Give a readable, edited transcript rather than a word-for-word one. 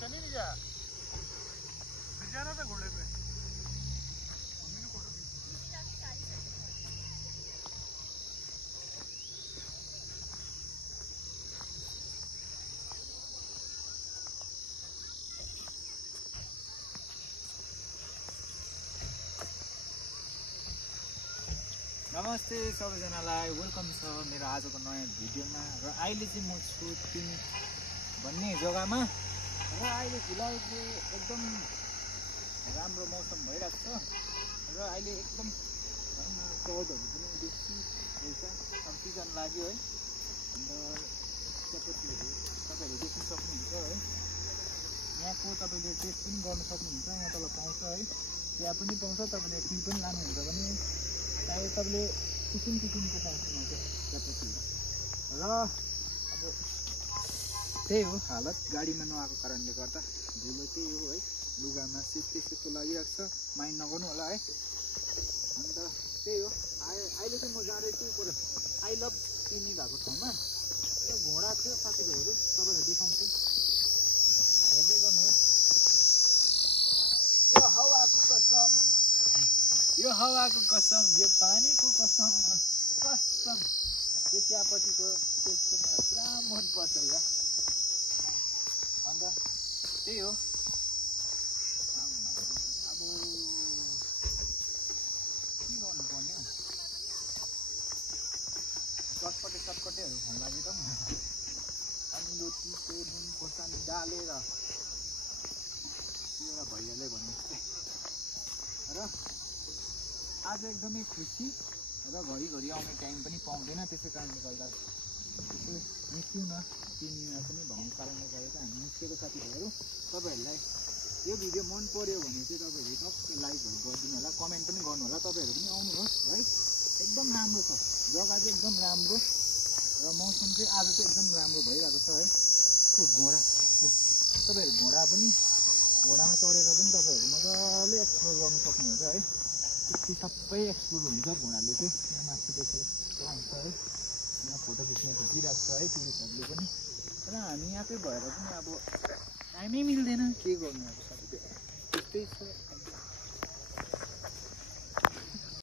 चली नहीं जा फिर जाना था घोड़े पे। नमस्ते सबैजनालाई, वेलकम छ मेरो आजको नयाँ भिडियोमा। र अहिले चाहिँ म छु तिन भन्ने जग्गामा र अहिले फिलहाल चाहिँ एकदम राम्रो मौसम भइरहेको छ र अहिले एकदम क्राउडहरू पनि बेसी रहेछ। अब सिजन लाग्यो है, अन्त चियापत्तीहरू तपाईँहरूले देख्न सक्नुहुन्छ है। यहाँको तपाईँले टेस्ट पनि गर्नु सक्नुहुन्छ, यहाँ तल पाउँछ है, चिया पनि पाउँछ। तपाईँले टी पनि लानुहुन्छ भने चाहे तपाईँले किसिमको पाउँछ चियापत्तीहरू। र अब त्यही हो हालत, गाडीमा नआएको कारणले गर्दा धुलो त्यही हो है, लुगामा सेतो लागिरहेको छ, माइन्ड नगर्नु होला है। अन्त त्यही हो, अहिले चाहिँ म जाँदैछु पर आई लभ चिनी भएको ठाउँमा। र घोडा थियो साथीभाइहरू, तपाईँहरूलाई देखाउँछु, हेर्दै गर्नुहोस्। यो हावाको कसम, यो हावाको कसम, यो पानीको कसम, कसम यो चियापत्तीको टेस्ट चाहिँ मलाई पुरा मनपर्छ यार। अन्त त्यही हो, अब के गर्नुपर्ने हौ, चटपटेहरू खान लागि त अमिलो चिसो नुन खोर्सानी डालेर एउटा भैयाले भने जस्तै। र आज एकदमै खुसी र घरिघरि आउने टाइम पनि पाउँदैन, त्यसै कारणले गर्दा यसो निस्क्यौँ न चिनीमा पनि भन्ने कारणले गर्दा हामी निस्केको साथीभाइहरू। तपाईँहरूलाई यो भिडियो मन पर्यो भने चाहिँ तपाईँहरूले टक्कै लाइकहरू गरिदिनु होला, कमेन्ट पनि गर्नु होला। तपाईँहरू पनि आउनुहोस् है, एकदम राम्रो छ जग्गा चाहिँ, एकदम राम्रो। र मौसम चाहिँ आज चाहिँ एकदम राम्रो भइरहेको छ है। घोडा तपाईँहरू घोडामा चढेर पनि तपाईँहरू मजाले एक्सप्लोर गर्नु सक्नुहुन्छ है। त्यति सबै एक्सप्लोर हुन्छ घोडाले चाहिँ, यहाँ माथिदेखि आउँछ है। यहाँ फोटो खिच्न खिचिरहेको छ है टुरिस्टहरूले पनि। र हामी यहाँकै भएर पनि अब टाइमै मिल्दैन, के गर्नु अब साथी, त्यस्तै छ।